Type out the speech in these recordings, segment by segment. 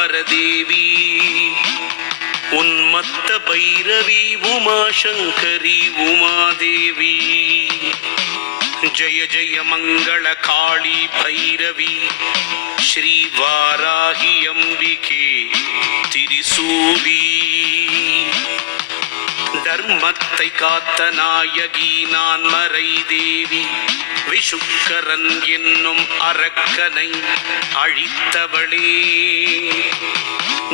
வரதேவி உன்மத்த பைரவி உமாசங்கரி உமாதேவி ஜய ஜய மங்கள காளி பைரவி ஸ்ரீ வாராகி அம்பிகே திரிசூலி தர்மத்தை காத்த நாயகி நான் மறை தேவி விஷுக்கரன் என்னும் அரக்கனை அழித்தவளே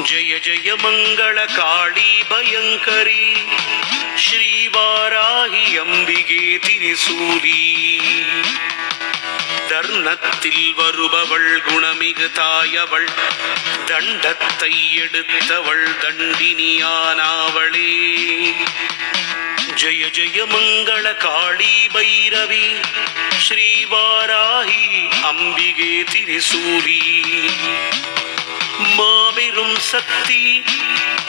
ஜய ஜய மங்கள காளி பயங்கரி ஸ்ரீ வாராகி அம்பிகே திரிசூலி தர்ணத்தில் வருபவள் குணமிகு தாயவள் தண்டத்தை எடுத்தவள் தண்டினியானாவளே ஜய ஜய மங்கள காளி பைரவி ஸ்ரீ வாராகி அம்பிகே திரிசூலி மாபெரும் சக்தி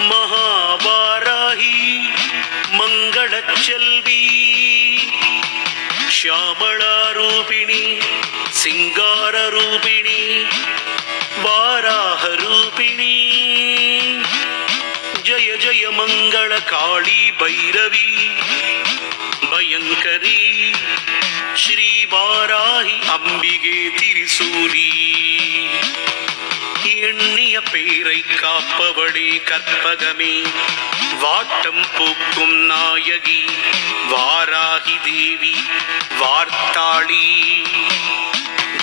மகாவாராகி மங்கள செல்வி ஷியாமளாரூபிணி சிங்காரரூபிணி வாராகரூபிணி ஜய ஜய மங்கள காளி பைரவி பயங்கரி ஸ்ரீ வாராகி அம்பிகே திரிசூலி எண்ணிய பேரை காப்பவளே கற்பகமே வாட்டம் போக்கும் நாயகி வாராகி தேவி வார்த்தாளி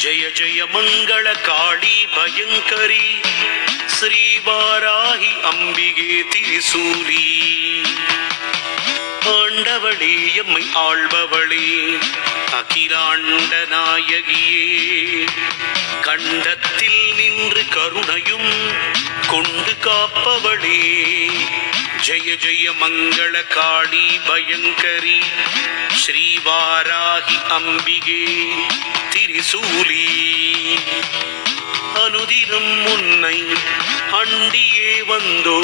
ஜய ஜய மங்கள காளி பயங்கரி ஸ்ரீ வாராகி அம்பிகே திரிசூலி ஆண்டவளே எம்மை ஆள்பவளே அகிலாண்ட நாயகியே கண்டத்தில் நின்று கருணையும் கொண்டு காப்பவளே ஜய ஜய மங்கள காளி பயங்கரி ஸ்ரீ வாராகி அம்பிகே திரிசூலி அனுதினம் முன்னை அண்டியே வந்தோ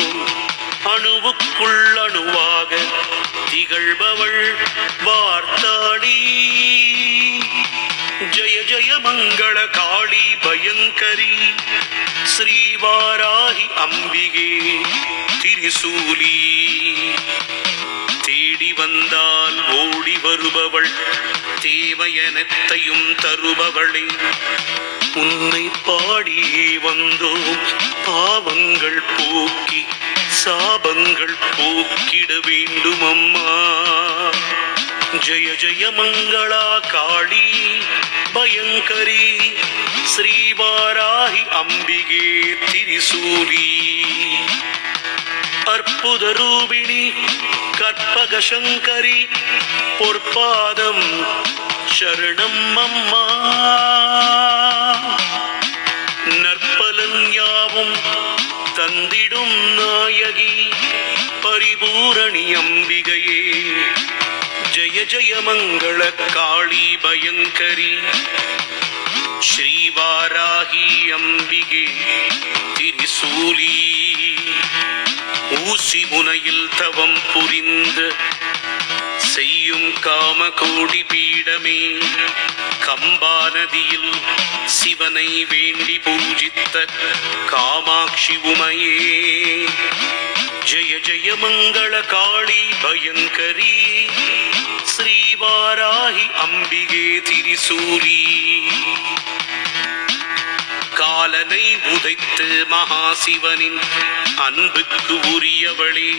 அணுவுக்குள் அணுவாக திகழ்பவள் வார்த்தாளி ஜய ஜய மங்கள காளி பயங்கரி ஸ்ரீ வாராகி அம்பிகே திரிசூலி தேடி வந்தால் ஓடி வருபவள் தேவையனத்தையும் தருபவளே உன்னை பாடி வந்தோம் பாவங்கள் போக்கி சாபங்கள் போக்கிட வேண்டும் அம்மா ஜய ஜய மங்களா காளி பயங்கரி ஸ்ரீ வாராகி அம்பிகே திரிசூலி அற்புத ரூபிணி கற்பக சங்கரி பொற்பாதம் சரணம் அம்மா நற்பலன் யாவும் தந்திடும் நாயகி பரிபூரணி அம்பிகையே ஜய ஜய மங்கள காளி பயங்கரி ஸ்ரீ வாராகி அம்பிகே திரிசூலி ஊசி முனையில் தவம் புரிந்து செய்யும் காம கோடி பீடமே கம்பா நதியில் சிவனை வேண்டி பூஜித்த காமாட்சி உமையே ஜய ஜய மங்கள காளி பயங்கரி ஸ்ரீ வாராகி அம்பிகே திரிசூலி காலனை உதைத்து மகாசிவனின் அன்புக்கு உரியவளே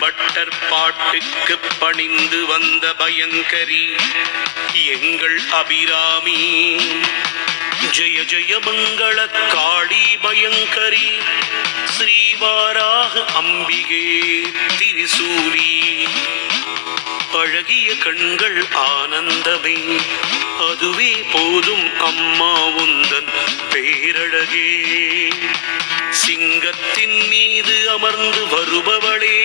பட்டர் பாட்டுக்கு பணிந்து வந்த பயங்கரி எங்கள் அபிராமி ஜய ஜய மங்கள காளி பயங்கரி ஸ்ரீ வாராக அம்பிகே திரிசூலி அழகிய கண்கள் ஆனந்தமே அதுவே போதும் அம்மா உந்தன் பேரழகே சிங்கத்தின் மீது அமர்ந்து வருபவளே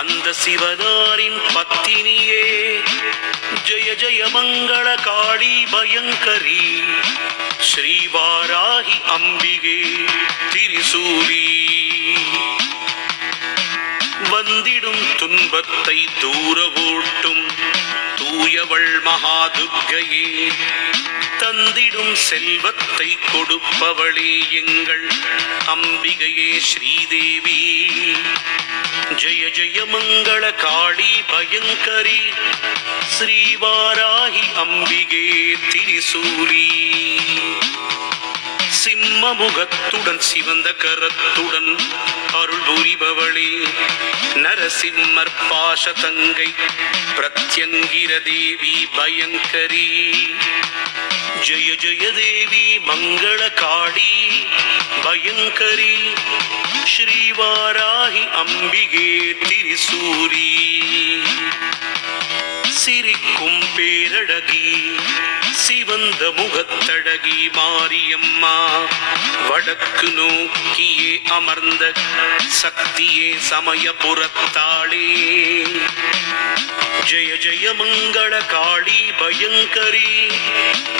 அந்த சிவனாரின் பத்தினியே ஜய ஜய மங்கள காளி பயங்கரி ஸ்ரீ வாராகி அம்பிகே திரிசூலி வந்திடும் துன்பத்தை தூர ஓட்டும் தூயவள் மகாதுர்க்கையே தந்திடும் செல்வத்தை கொடுப்பவளே எங்கள் அம்பிகையே ஸ்ரீதேவி. ஜெய ஜெய மங்கள காளி பயங்கரி ஸ்ரீவாராகி அம்பிகே திரிசூலி. சிம்ம முகத்துடன் சிவந்த கரத்துடன் அருள் புரிபவளே நரசிம்மர் பாச தங்கை பிரத்யங்கிர தேவி பயங்கரி. ஜெய ஜெய தேவி மங்கள காளி பயங்கரி ஸ்ரீவாராகி அம்பிகே திரிசூரி. சிரிக்கும் பேரழகி சிவந்த முகத்தழகி மாரியம்மா, வடக்கு நோக்கியே அமர்ந்த சக்தியே சமயபுரத்தாளே. ஜெய ஜெய மங்கள காளி பயங்கரி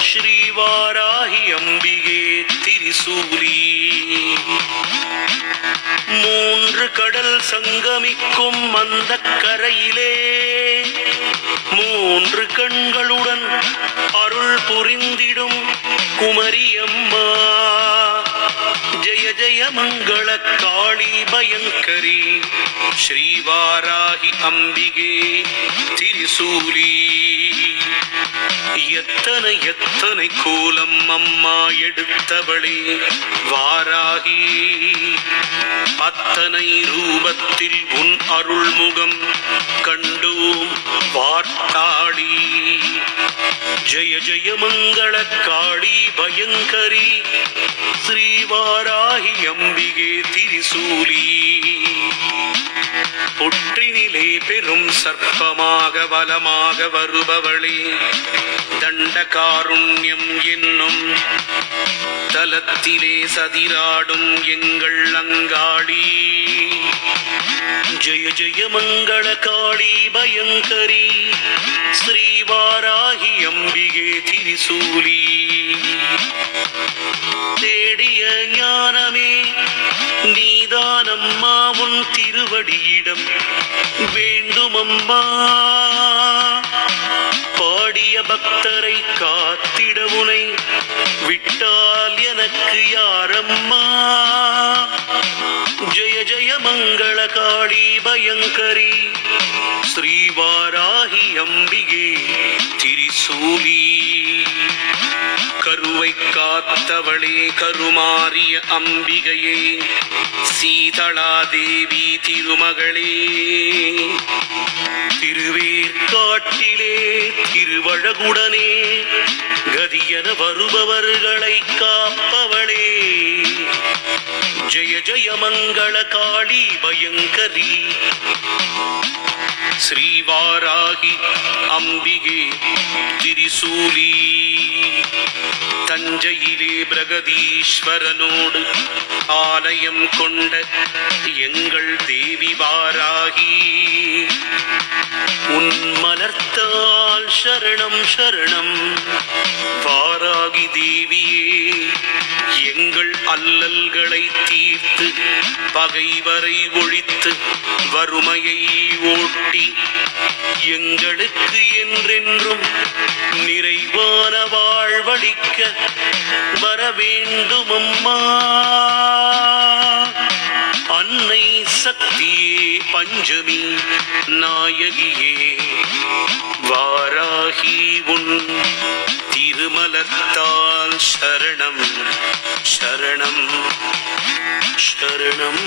ஸ்ரீவாராகி அம்பிகே திரிசூலி. மூன்று கடல் சங்கமிக்கும் அந்த கரையிலே மூன்று கண்களுடன் அருள் புரிந்திடும் குமரியம்மா. ஜெய ஜெய மங்கள காளி பயங்கரி ஸ்ரீவாராகி அம்பிகே திரிசூலி. எத்தனை எத்தனை கோலம் அம்மா எடுத்தவளே வாராகி, அத்தனை ரூபத்தில் உன் அருள்முகம் கண்டோம் வார்த்தாளி. ஜெய ஜெய மங்கள காளி பயங்கரி ஸ்ரீவாராகி அம்பிகே திரிசூலி. புற்றினிலே பெரும் சர்ப்பமாக வலமாக வருபவளே தண்டகாருண்யம் என்னும் தலத்திலே சதிராடும் எங்கள் அங்காளி. ஜெய ஜெய மங்கள காளி பயங்கரி ஸ்ரீவாராகி அம்பிகே திரிசூலி. தேடிய ஞானமே நீதானம்மா, உன் திருவடியிடம் வேண்டுமம்மா. பாடிய பக்தரை காத்திட உனை விட்டால் எனக்கு யாரம்மா. ஜெய ஜெய மங்கள காளி பயங்கரி ஸ்ரீவாராகி அம்பிகே திரிசூலி. கருவை காத்தவளே கருமாறிய அம்பிகையே சீதளா தேவி திருமகளே. திருவேற்காட்டிலே திருவழகுடனே கதியன வருபவர்களை காப்பவளே. ஜெய ஜெய மங்கள காளி பயங்கரி ஸ்ரீவாராகி அம்பிகே திரிசூலி. தஞ்சையிலே பிரகதீஸ்வரனோடு ஆலயம் கொண்ட எங்கள் தேவி வாராகி, உன் மலர்த்தால் சரணம் சரணம் வாராகி தேவியே. எங்கள் அல்லல்களை தீர்த்து பகைவரை ஒழித்து வறுமையை ஓட்டி எங்களுக்கு என்றென்றும் நிறைவான வாழ்வளிக்க வர வேண்டுமம்மா. அன்னை சக்தியே பஞ்சமி நாயகியே வாராகி, உன் திருமலத்தால் சரணம் சரணம் சரணம்.